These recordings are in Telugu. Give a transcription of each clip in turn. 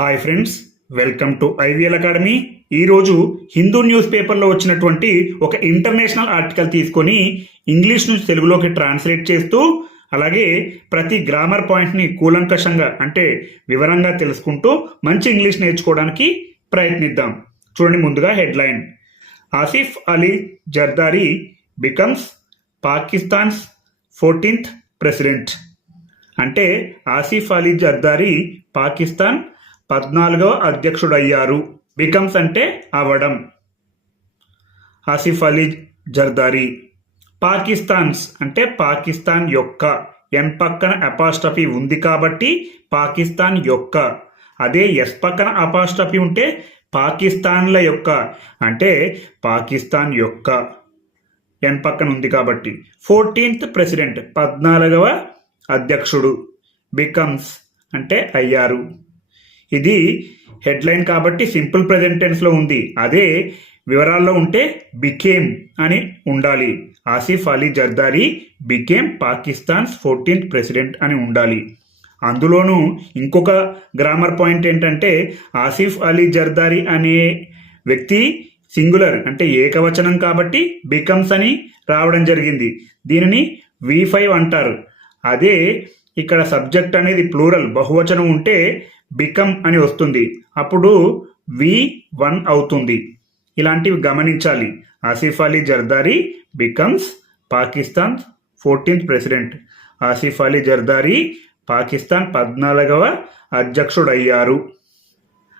Hi friends welcome to IVL academy ఈరోజు హిందూ న్యూస్ పేపర్లో వచ్చినటువంటి ఒక ఇంటర్నేషనల్ ఆర్టికల్ తీసుకొని ఇంగ్లీష్ నుంచి తెలుగులోకి ట్రాన్స్లేట్ చేస్తూ అలాగే ప్రతి గ్రామర్ పాయింట్ని కూలంకషంగా అంటే వివరంగా తెలుసుకుంటూ మంచి ఇంగ్లీష్ నేర్చుకోవడానికి ప్రయత్నిద్దాం. చూడండి ముందుగా headline. Asif Ali Zardari becomes Pakistan's fourteenth president. అంటే ఆసిఫ్ అలీ జర్దారీ పాకిస్తాన్ పద్నాలుగవ అధ్యక్షుడయ్యారు. బికమ్స్ అంటే అవడం ఆసిఫ్ అలీ జర్దారీ. పాకిస్తాన్స్ అంటే పాకిస్తాన్ యొక్క. ఎం పక్కన అపాస్ట్రఫీ ఉంది కాబట్టి పాకిస్తాన్ యొక్క. అదే ఎస్ పక్కన అపాస్ట్రఫీ ఉంటే పాకిస్తాన్ల యొక్క. అంటే పాకిస్తాన్ యొక్క. ఎన్ పక్కన ఉంది కాబట్టి. ఫోర్టీన్త్ ప్రెసిడెంట్ పద్నాలుగవ అధ్యక్షుడు. బికమ్స్ అంటే అయ్యారు. ఇది హెడ్లైన్ కాబట్టి సింపుల్ ప్రజెంట్ టెన్స్లో ఉంది. అదే వివరాల్లో ఉంటే బికేమ్ అని ఉండాలి. Asif Ali Zardari became Pakistan's fourteenth president అని ఉండాలి. అందులోనూ ఇంకొక గ్రామర్ పాయింట్ ఏంటంటే ఆసిఫ్ అలీ జర్దారీ అనే వ్యక్తి సింగులర్ అంటే ఏకవచనం కాబట్టి బికమ్స్ అని రావడం జరిగింది. దీనిని వి ఫైవ్ అంటారు. అదే ఇక్కడ సబ్జెక్ట్ అనేది ప్లూరల్ బహువచనం ఉంటే బికమ్ అని వస్తుంది. అప్పుడు వి వన్ అవుతుంది. ఇలాంటివి గమనించాలి. Asif Ali Zardari becomes Pakistan fourteenth president. Asif Ali Zardari Pakistan పద్నాలుగవ అధ్యక్షుడయ్యారు.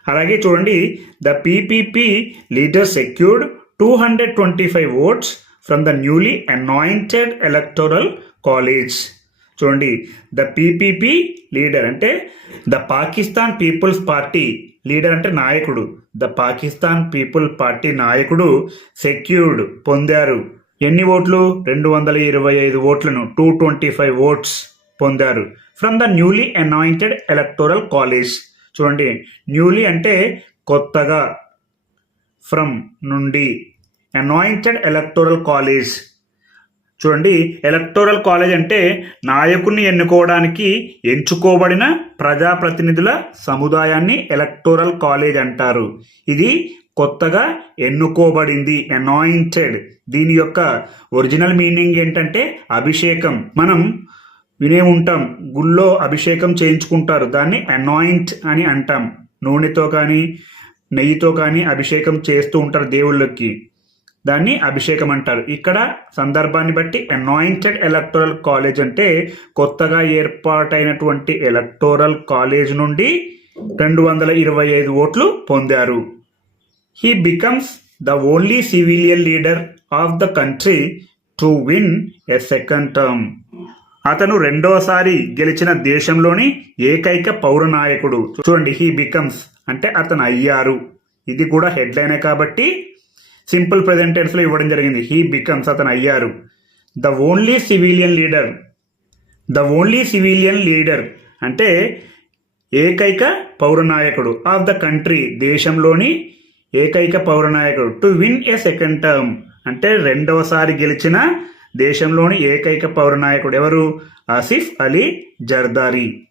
అలాగే చూడండి the PPP leader secured two hundred twenty five votes from the newly anointed electoral college. చూడండి. ద పీపీపీ లీడర్ అంటే the Pakistan people's party leader అంటే నాయకుడు. ద పాకిస్తాన్ పీపుల్ పార్టీ నాయకుడు సెక్యూర్డ్ పొందారు. ఎన్ని ఓట్లు? రెండు వందల ఇరవై ఐదు ఓట్లను. టూ ట్వంటీ ఫైవ్ ఓట్స్ పొందారు. From the newly anointed electoral college. చూడండి. న్యూలీ అంటే కొత్తగా. ఫ్రమ్ నుండి. Anointed electoral college. చూడండి ఎలక్టోరల్ కాలేజ్ అంటే నాయకుడిని ఎన్నుకోవడానికి ఎంచుకోబడిన ప్రజాప్రతినిధుల సముదాయాన్ని ఎలక్టోరల్ కాలేజ్ అంటారు. ఇది కొత్తగా ఎన్నుకోబడింది అనాయింటెడ్. దీని యొక్క ఒరిజినల్ మీనింగ్ ఏంటంటే అభిషేకం. మనం వినే ఉంటాం గుళ్ళో అభిషేకం చేయించుకుంటారు. దాన్ని అనాయింట్ అని అంటాం. నూనెతో కానీ నెయ్యితో కానీ అభిషేకం చేస్తూ ఉంటారు దేవుళ్ళకి. దాన్ని అభిషేకం అంటారు ఇక్కడ సందర్భాన్ని బట్టి అనాయింటెడ్ ఎలక్టోరల్ కాలేజ్ అంటే కొత్తగా ఏర్పాటైనటువంటి ఎలక్టోరల్ కాలేజ్ నుండి రెండు వందల ఇరవై ఐదు ఓట్లు పొందారు. He becomes the only civilian leader of the country to win a second term అతను రెండోసారి గెలిచిన దేశంలోని ఏకైక పౌర నాయకుడు చూడండి హీ బికమ్స్ అంటే అతను అయ్యారు. ఇది కూడా హెడ్లైనే కాబట్టి సింపుల్ ప్రెజెంటెన్స్లో ఇవ్వడం జరిగింది. హీ బికమ్స్ అతను అయ్యారు. The only civilian leader. The only civilian leader అంటే ఏకైక పౌరనాయకుడు ఆఫ్ ద కంట్రీ దేశంలోని ఏకైక పౌరనాయకుడు. To win a second term అంటే రెండవసారి గెలిచిన దేశంలోని ఏకైక పౌరనాయకుడు ఎవరు? Asif Ali Zardari.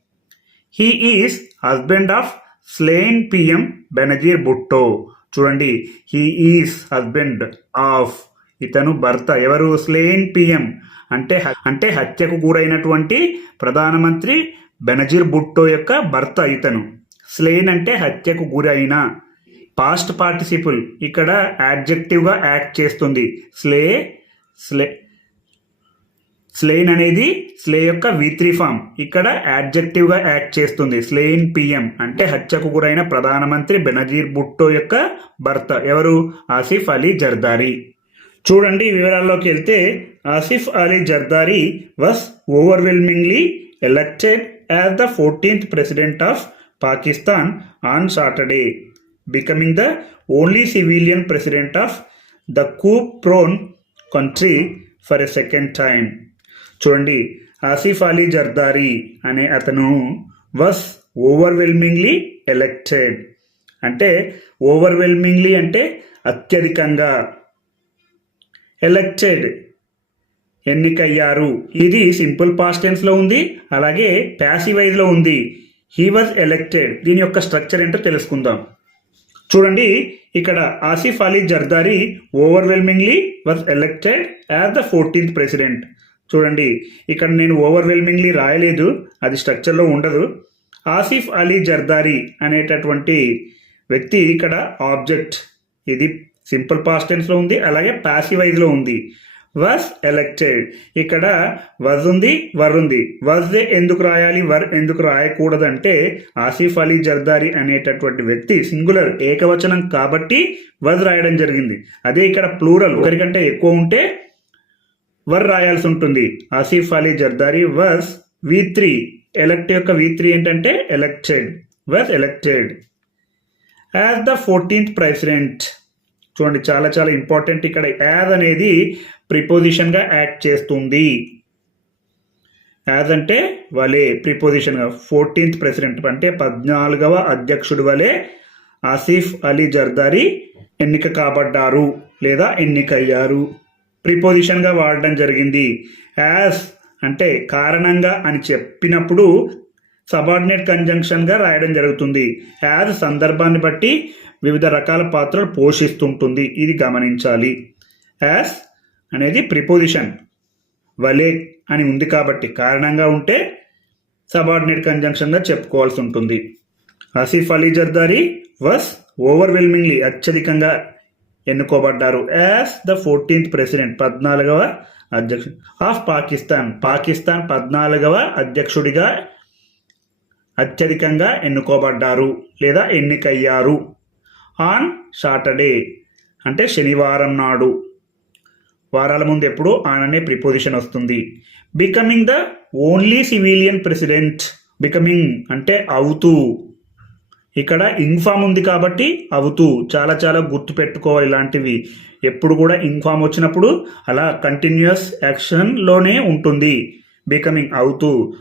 He is husband of slain PM Benazir Bhutto చూడండి. హీ ఈస్ హస్బెండ్ ఆఫ్ ఇతను భర్త. ఎవరు? స్లెయిన్ పిఎం అంటే అంటే హత్యకు గురైనటువంటి ప్రధానమంత్రి బెనజీర్ భుట్టో యొక్క భర్త ఇతను. స్లెయిన్ అంటే హత్యకు గురైన. పాస్ట్ పార్టిసిపుల్ ఇక్కడ యాడ్జెక్టివ్గా యాక్ట్ చేస్తుంది. స్లే స్లే స్లెయిన్ అనేది స్లే యొక్క వీత్రీ ఫామ్ ఇక్కడ యాడ్జెక్టివ్గా యాక్ట్ చేస్తుంది. స్లెయిన్ పిఎం అంటే హత్యకు గురైన ప్రధానమంత్రి బెనజీర్ భుట్టో యొక్క భర్త. ఎవరు? ఆసిఫ్ అలీ జర్దారీ. చూడండి వివరాల్లోకి వెళ్తే Asif Ali Zardari was overwhelmingly elected as the fourteenth president of Pakistan on Saturday becoming the only civilian president of the coup prone country for a second time చూడండి. ఆసిఫ్ అలీ జర్దారీ అనే అతను వాస్ ఓవర్వెల్మింగ్లీ ఎలక్టెడ్ అంటే ఓవర్వెల్మింగ్లీ అంటే అత్యధికంగా ఎలక్టెడ్ ఎన్నికయ్యారు. ఇది సింపుల్ పాస్ట్ టెన్స్లో ఉంది అలాగే ప్యాసివైజ్లో ఉంది. హీ వాజ్ ఎలెక్టెడ్ దీని యొక్క స్ట్రక్చర్ ఏంటో తెలుసుకుందాం. చూడండి ఇక్కడ Asif Ali Zardari overwhelmingly was elected as the fourteenth president చూడండి ఇక్కడ నేను ఓవర్వెల్మింగ్లీ రాయలేదు అది స్ట్రక్చర్లో ఉండదు. ఆసిఫ్ అలీ జర్దారీ అనేటటువంటి వ్యక్తి ఇక్కడ ఆబ్జెక్ట్ ఇది సింపుల్ పాస్ట్ టెన్స్లో ఉంది అలాగే ప్యాసివైజ్లో ఉంది. వాజ్ ఎలెక్టెడ్ ఇక్కడ వజ్ ఉంది వర్ ఉంది. వజ్ ఎందుకు రాయాలి వర్ ఎందుకు రాయకూడదంటే ఆసిఫ్ అలీ జర్దారి అనేటటువంటి వ్యక్తి సింగులర్ ఏకవచనం కాబట్టి వజ్ రాయడం జరిగింది. అదే ఇక్కడ ప్లూరల్ ఒకరికంటే ఎక్కువ ఉంటే వర్ రాయాల్సి ఉంటుంది. Asif Ali Zardari was V three. Elect యొక్క వి త్రీ ఏంటంటే elected. Was elected. As the fourteenth president. చూడండి చాలా చాలా ఇంపార్టెంట్ ఇక్కడ. యాజ్ అనేది ప్రిపోజిషన్గా యాక్ట్ చేస్తుంది. యాజ్ అంటే వలే ప్రిపోజిషన్గా. ఫోర్టీన్త్ ప్రెసిడెంట్ అంటే పద్నాలుగవ అధ్యక్షుడు వలె ఆసిఫ్ అలీ జర్దారీ ఎన్నిక కాబడ్డారు లేదా ఎన్నికయ్యారు. ప్రిపోజిషన్గా వాడడం జరిగింది. యాజ్ అంటే కారణంగా అని చెప్పినప్పుడు సబార్డినేట్ కంజంక్షన్గా రాయడం జరుగుతుంది. యాజ్ సందర్భాన్ని బట్టి వివిధ రకాల పాత్రలు పోషిస్తుంటుంది. ఇది గమనించాలి. యాజ్ అనేది ప్రిపోజిషన్ వలే అని ఉంది కాబట్టి కారణంగా ఉంటే సబార్డినేట్ కంజంక్షన్గా చెప్పుకోవాల్సి ఉంటుంది. ఆసిఫ్ అలీ జర్దారి వస్ ఓవర్వెల్మింగ్లీ అత్యధికంగా ఎన్నుకోబడ్డారు. యాజ్ ద ఫోర్టీన్త్ ప్రెసిడెంట్ పద్నాలుగవ అధ్యక్షుడు ఆఫ్ పాకిస్తాన్ పాకిస్తాన్ పద్నాలుగవ అధ్యక్షుడిగా అత్యధికంగా ఎన్నుకోబడ్డారు లేదా ఎన్నికయ్యారు. ఆన్ సాటర్డే అంటే శనివారం నాడు. వారాల ముందు ఎప్పుడు ఆన్ అనే ప్రిపోజిషన్ వస్తుంది. Becoming the only civilian president becoming అంటే అవుతూ. ఇక్కడ ఇన్ఫామ్ ఉంది కాబట్టి అవుతూ చాలా చాలా గుర్తు పెట్టుకోవాలి ఇలాంటివి. ఎప్పుడు కూడా ఇన్ఫామ్ వచ్చినప్పుడు అలా కంటిన్యూస్ యాక్షన్లోనే ఉంటుంది. బికమింగ్ అవుతూ.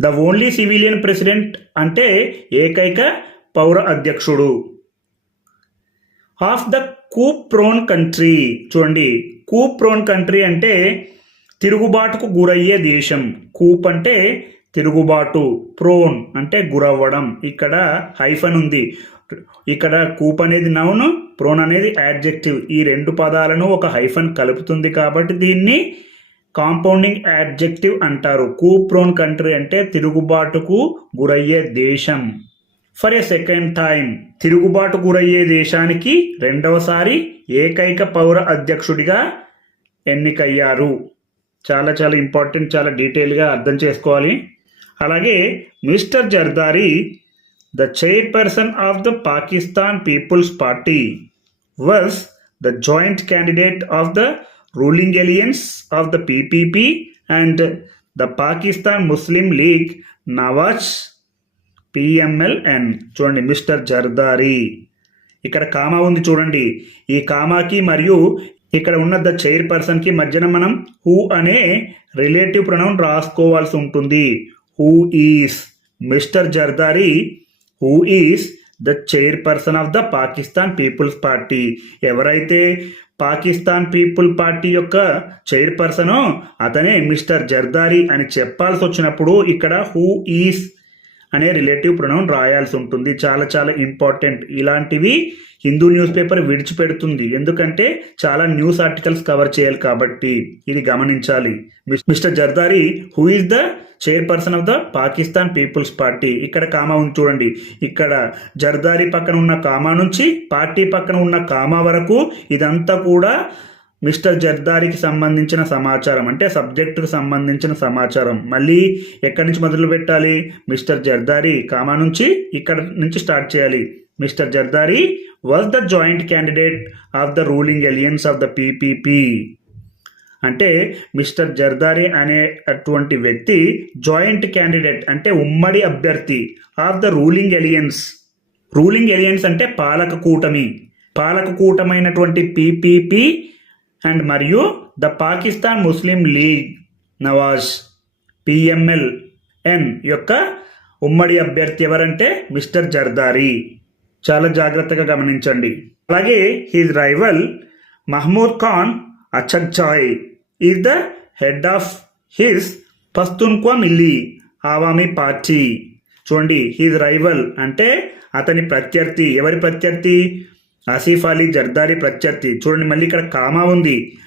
ద ఓన్లీ సివిలియన్ ప్రెసిడెంట్ అంటే ఏకైక పౌర అధ్యక్షుడు. Of the coup prone country చూడండి కూప్ ప్రోన్ కంట్రీ అంటే తిరుగుబాటుకు గురయ్యే దేశం. కూప్ అంటే తిరుగుబాటు ప్రోన్ అంటే గురవ్వడం. ఇక్కడ హైఫన్ ఉంది. ఇక్కడ కూప్ అనేది నౌన్ ప్రోన్ అనేది యాడ్జెక్టివ్ ఈ రెండు పదాలను ఒక హైఫన్ కలుపుతుంది కాబట్టి దీన్ని కాంపౌండింగ్ యాడ్జెక్టివ్ అంటారు. కూప్ ప్రోన్ కంట్రీ అంటే తిరుగుబాటుకు గురయ్యే దేశం. ఫర్ ఎ సెకండ్ టైం తిరుగుబాటు గురయ్యే దేశానికి రెండవసారి ఏకైక పౌర అధ్యక్షుడిగా ఎన్నికయ్యారు. చాలా చాలా ఇంపార్టెంట్ చాలా డీటెయిల్గా అర్థం చేసుకోవాలి. అలాగే Mr Zardari the chairperson of the Pakistan Peoples Party was the joint candidate of the ruling alliance of the PPP and the Pakistan Muslim League Nawaz PMLN. చూడండి మిస్టర్ జర్దారీ. ఇక్కడ కామా ఉంది చూడండి. ఈ కామాకి మరియు ఇక్కడ ఉన్న ద చైర్ పర్సన్కి మధ్యన మనం హూ అనే రిలేటివ్ ప్రొనౌన్ రాసుకోవాల్సి ఉంటుంది. Who is Mister Zardari who is the chairperson of the Pakistan people's party ఎవరైతే పాకిస్తాన్ పీపుల్ పార్టీ యొక్క చైర్ పర్సనో అతనే మిస్టర్ జర్దారీ అని చెప్పాల్సి వచ్చినప్పుడు ఇక్కడ హూ ఈస్ అనే రిలేటివ్ ప్రొనౌన్ రాయాల్సి ఉంటుంది. చాలా చాలా ఇంపార్టెంట్ ఇలాంటివి హిందూ న్యూస్ పేపర్ విడిచిపెడుతుంది. ఎందుకంటే చాలా న్యూస్ ఆర్టికల్స్ కవర్ చేయాలి కాబట్టి ఇది గమనించాలి. Mister Zardari who is the chairperson of the Pakistan people's party ఇక్కడ కామా ఉంది చూడండి. ఇక్కడ జర్దారి పక్కన ఉన్న కామా నుంచి పార్టీ పక్కన ఉన్న కామా వరకు ఇదంతా కూడా మిస్టర్ జర్దారికి సంబంధించిన సమాచారం. అంటే సబ్జెక్టుకు సంబంధించిన సమాచారం. మళ్ళీ ఎక్కడి నుంచి మొదలు పెట్టాలి? మిస్టర్ జర్దారి కామా నుంచి ఇక్కడ నుంచి స్టార్ట్ చేయాలి. Mister Zardari was the joint candidate of the ruling alliance of the PPP అంటే మిస్టర్ జర్దారీ అనే అటువంటి వ్యక్తి జాయింట్ క్యాండిడేట్ అంటే ఉమ్మడి అభ్యర్థి of the ruling alliance ruling alliance అంటే పాలక కూటమి. పాలక కూటమైనటువంటి పీపీపీ అండ్ మరియు the Pakistan Muslim League Nawaz PML N యొక్క ఉమ్మడి అభ్యర్థి ఎవరంటే మిస్టర్ జర్దారీ. చాలా జాగ్రత్తగా గమనించండి. అలాగే his rival Mahmood Khan Achakzai is the head of his Pashtunkhwa Milli Awami party చూడండి హీజ్ రైవల్ అంటే అతని ప్రత్యర్థి. ఎవరి ప్రత్యర్థి? ఆసిఫ్ అలీ జర్దారి ప్రత్యర్థి. చూడండి మళ్ళీ ఇక్కడ కామా ఉంది.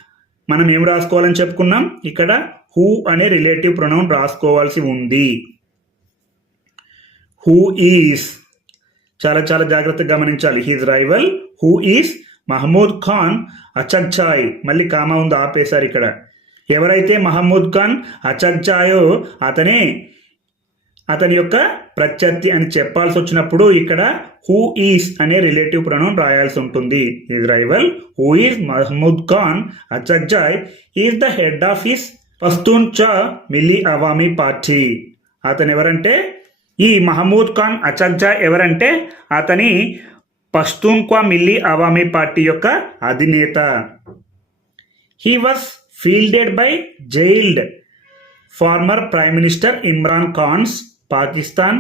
మనం ఏం రాసుకోవాలని చెప్పుకున్నాం? ఇక్కడ హూ అనే రిలేటివ్ ప్రొనౌన్ రాసుకోవాల్సి ఉంది. హూ ఈస్ చాలా చాలా జాగ్రత్తగా గమనించాలి. His rival who is Mahmood Khan Achakzai మళ్ళీ కామా ఉంది ఆపేశారు ఇక్కడ. ఎవరైతే మహమ్మూద్ ఖాన్ అచగ్జాయో అతనే అతని యొక్క ప్రత్యర్థి అని చెప్పాల్సి వచ్చినప్పుడు ఇక్కడ హూ ఈస్ అనే రిలేటివ్ ప్రొనౌన్ రాయాల్సి ఉంటుంది. His rival who is Mahmood Khan Achakzai is the head of his Pashtunkhwa Milli Awami party అతను ఎవరంటే ఈ మహమూద్ ఖాన్ అచగ్జా ఎవరంటే అతని పస్తూన్క్వా మిల్లీ అవామీ పార్టీ యొక్క అధినేత. He was fielded by jailed former prime minister Imran Khan's Pakistan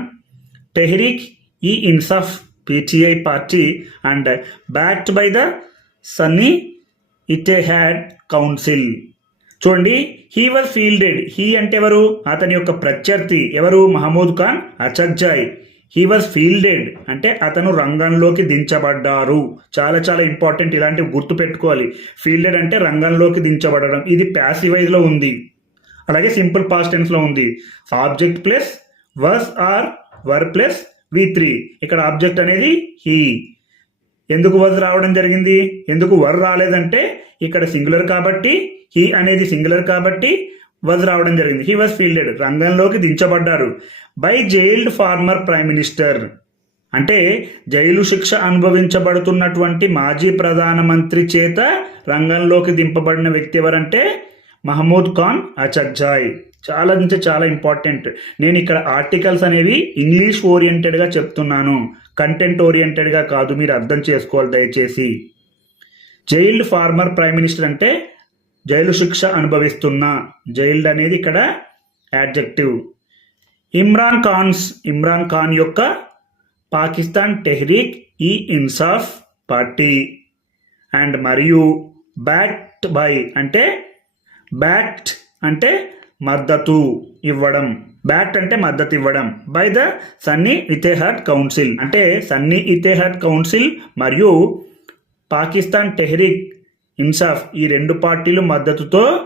Tehreek e Insaf PTI party and backed by the Sunni Ittehad council చూడండి హీ వర్ ఫీల్డెడ్ హీ అంటే ఎవరు? అతని యొక్క ప్రత్యర్థి. ఎవరు? Mahmood Khan Achakzai he was fielded అంటే అతను రంగంలోకి దించబడ్డారు. చాలా చాలా ఇంపార్టెంట్ ఇలాంటివి గుర్తు పెట్టుకోవాలి. ఫీల్డెడ్ అంటే రంగంలోకి దించబడడం. ఇది ప్యాసివైజ్లో ఉంది. అలాగే సింపుల్ పాస్ట్ ఉంది. Object plus was or were plus V three ఇక్కడ ఆబ్జెక్ట్ అనేది హీ ఎందుకు వజ్ రావడం జరిగింది? ఎందుకు వర్ రాలేదంటే ఇక్కడ సింగులర్ కాబట్టి హీ అనేది సింగులర్ కాబట్టి వజ్ రావడం జరిగింది. He was fielded. రంగంలోకి దించబడ్డారు by jailed former prime minister. అంటే జైలు శిక్ష అనుభవించబడుతున్నటువంటి మాజీ ప్రధానమంత్రి చేత రంగంలోకి దింపబడిన వ్యక్తి ఎవరంటే మహమూద్ ఖాన్ అచగ్జాయ్ చాలా అంటే చాలా ఇంపార్టెంట్. నేను ఇక్కడ ఆర్టికల్స్ అనేవి ఇంగ్లీష్ ఓరియంటెడ్గా చెప్తున్నాను. కంటెంట్ ఓరియంటెడ్గా కాదు. మీరు అర్థం చేసుకోవాలి దయచేసి. జైల్డ్ ఫార్మర్ ప్రైమ్ మినిస్టర్ అంటే జైలు శిక్ష అనుభవిస్తున్న జైల్డ్ అనేది ఇక్కడ యాడ్జెక్టివ్ ఇమ్రాన్ ఖాన్స్ ఇమ్రాన్ ఖాన్ యొక్క పాకిస్తాన్ టెహ్రీక్ ఈ ఇన్సాఫ్ పార్టీ. అండ్ మరియు బ్యాక్ట్ బై అంటే బ్యాక్ట్ అంటే మద్దతు ఇవ్వడం. బ్యాట్ అంటే మద్దతు ఇవ్వడం. By the Sunni Ittehad council. అంటే సన్నీ ఇతేహాద్ కౌన్సిల్ మరియు పాకిస్తాన్ టెహ్రీక్ ఇన్సాఫ్ ఈ రెండు పార్టీలు మద్దతుతో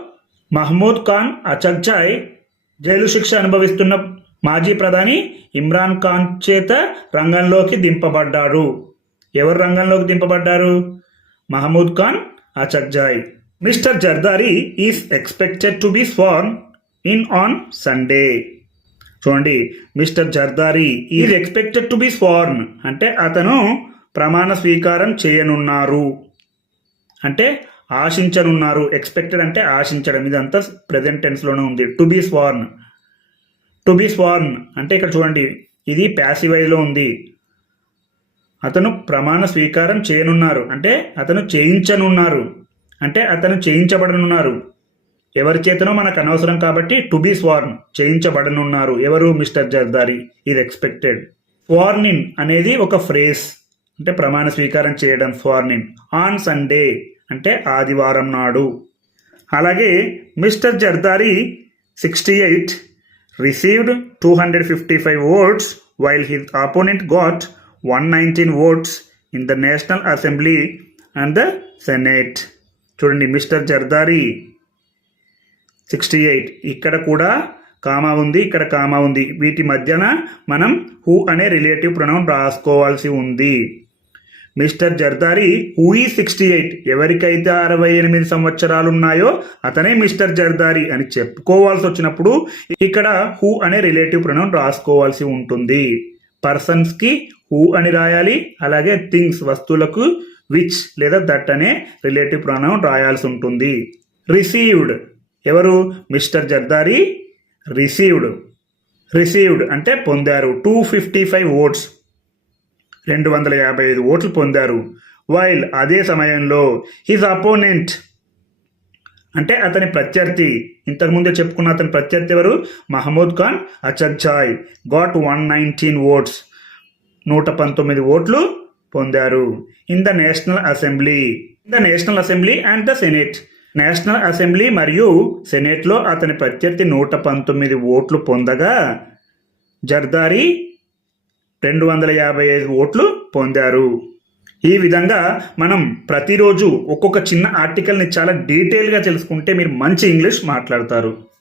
మహమూద్ ఖాన్ అచగ్జాయ్ జైలు శిక్ష అనుభవిస్తున్న మాజీ ప్రధాని ఇమ్రాన్ ఖాన్ చేత రంగంలోకి దింపబడ్డారు. ఎవరు రంగంలోకి దింపబడ్డారు? Mahmood Khan Achakzai Mister Zardari is expected to be sworn in on Sunday. చూడండి Mister Zardari is expected to be sworn అంటే అతను ప్రమాణ స్వీకారం చేయనున్నారు. అంటే ఆశించనున్నారు ఎక్స్పెక్టెడ్ అంటే ఆశించడం. ఇదంతా ప్రజెంట్ టెన్స్లోనే ఉంది. To be sworn to be sworn అంటే ఇక్కడ చూడండి ఇది ప్యాసివైలో ఉంది. అతను ప్రమాణ స్వీకారం చేయనున్నారు. అంటే అతను చేయించనున్నారు. అంటే అతను చేయించబడనున్నారు. ఎవరి చేతనో మనకు అనవసరం కాబట్టి టు బీ స్వార్న్ చేయించబడనున్నారు. ఎవరు? మిస్టర్ జర్దారి. ఇది ఎక్స్పెక్టెడ్ స్వార్నిన్ అనేది ఒక ఫ్రేస్ అంటే ప్రమాణ స్వీకారం చేయడం. స్వార్నిన్ ఆన్ సండే అంటే ఆదివారం నాడు. అలాగే Mr Zardari sixty eight received two hundred fifty five votes while his opponent got one nineteen votes in the national assembly and the senate. చూడండి మిస్టర్ జర్దారి సిక్స్టీ ఎయిట్. ఇక్కడ కూడా కామా ఉంది ఇక్కడ కామా ఉంది. వీటి మధ్యన మనం హూ అనే రిలేటివ్ ప్రొనౌన్ రాసుకోవాల్సి ఉంది. మిస్టర్ జర్దారి హూ ఈ సిక్స్టీ ఎయిట్ ఎవరికైతే అరవై ఎనిమిది సంవత్సరాలు ఉన్నాయో అతనే మిస్టర్ జర్దారి అని చెప్పుకోవాల్సి వచ్చినప్పుడు ఇక్కడ హూ అనే రిలేటివ్ ప్రొనౌన్ రాసుకోవాల్సి ఉంటుంది. పర్సన్స్కి హూ అని రాయాలి అలాగే థింగ్స్ వస్తువులకు విచ్ లేదా దట్ అనే రిలేటివ్ ప్రొనౌన్ రాయాల్సి ఉంటుంది. రిసీవ్డ్ ఎవరు? మిస్టర్ జర్దారి. రిసీవ్డ్ రిసీవ్డ్ అంటే పొందారు. టూ ఫిఫ్టీ ఫైవ్ ఓట్స్ రెండు వందల యాభై ఐదు ఓట్లు పొందారు. వైల్ అదే సమయంలో హిజ్ అపోనెంట్ అంటే అతని ప్రత్యర్థి ఇంతకుముందే చెప్పుకున్న అతని ప్రత్యర్థి ఎవరు? Mahmood Khan Achakzai got one nineteen votes నూట పంతొమ్మిది ఓట్లు పొందారు. In the national assembly in the national assembly and the senate national assembly మరియు సెనేట్లో అతని ప్రత్యర్థి నూట పంతొమ్మిది ఓట్లు పొందగా జర్దారి రెండు వందల యాభై ఐదు ఓట్లు పొందారు. ఈ విధంగా మనం ప్రతిరోజు ఒక్కొక్క చిన్న ఆర్టికల్ని చాలా డీటెయిల్గా తెలుసుకుంటే మీరు మంచి ఇంగ్లీష్ మాట్లాడతారు.